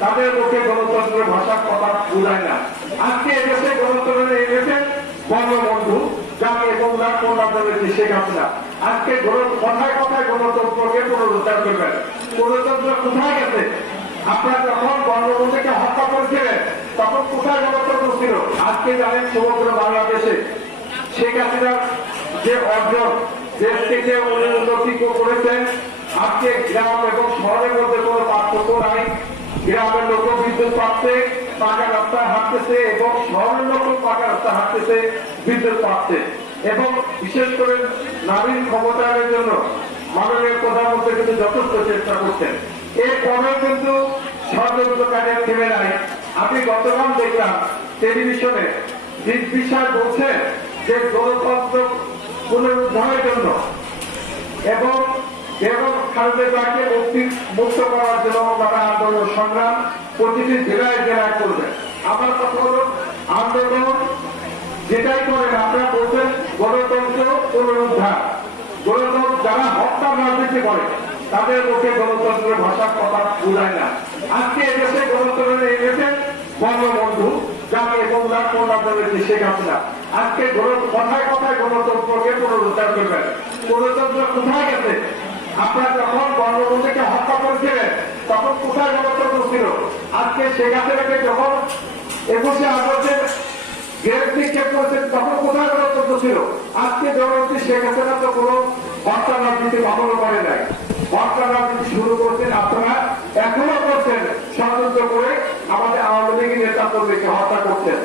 তাদের মুখে গণতন্ত্রের ভাষার কথা বোঝায় না। আজকে এদেশে গণতন্ত্রের এনেছেন বঙ্গবন্ধু জাতীয় কল্যাণ কল্যাণ দেবেন শেখ হাসিনা আজকে কথায় কথায় গণতন্ত্রকে পুনরুদ্ধার করবেন। গণতন্ত্র কোথায় গেছে? আপনারা যখন বঙ্গবন্ধুকে হত্যা করেছিলেন, তখন কোথায় গণতন্ত্র ছিল? আজকে জানেন সমগ্র বাংলাদেশে। শেখ হাসিনার যে অর্জন, দেশ থেকে উনি উন্নতি করেছেন, আজকে গ্রাম পাচ্ছে পাকা রাস্তায় হাঁটতেছে এবং শহরের লোক পাকা রাস্তায় হাঁটতেছে, বিদ্যুৎ পাচ্ছে। এবং বিশেষ করে নারীর ক্ষমতায়নের জন্য মাননীয় প্রধানমন্ত্রী কিন্তু যথেষ্ট চেষ্টা করছেন। এরপরেও কিন্তু ষড়যন্ত্রকারীরা থেমে নাই। আমি গতকাল দেখলাম টেলিভিশনে বিশ্বাস বলছে যে গণতন্ত্র পুনরুদ্ধারের জন্য এবং এবং খালেদাকে মুক্তি করার জন্য আন্দোলন সংগ্রাম প্রতিটি জেলায় জেলায় করবেন। আমার কথা হলো, আন্দোলন যেটাই করেন আপনারা বলছেন গণতন্ত্র পুনরুদ্ধার। গণতন্ত্র যারা হত্যার রাজনীতি করে, তাদের মুখে গণতন্ত্রের ভাষার কথা বোঝায় না। আজকে এদেশে গণতন্ত্রের এনেছেন বঙ্গবন্ধু জাতীয় কল্যাণ কল্যাণ দেবেন শেখ হাসিনা। আজকে কথায় কথায় গণতন্ত্রকে পুনরুদ্ধার করবেন। গণতন্ত্র কোথায় গেছে? আপনারা যখন বঙ্গবন্ধুকে হত্যা করেছিলেন কোথায় তখন কোথায় গণতন্ত্র ছিল? আজকে শেখ হাসিনা তো কোনো হত্যা রাজনীতি কখনো করে নাই। হত্যা রাজনীতি শুরু করছেন আপনারা, এখনও করছেন। ষড়যন্ত্র করে আমাদের আওয়ামী লীগের নেতা কর্মীকে হত্যা করছেন।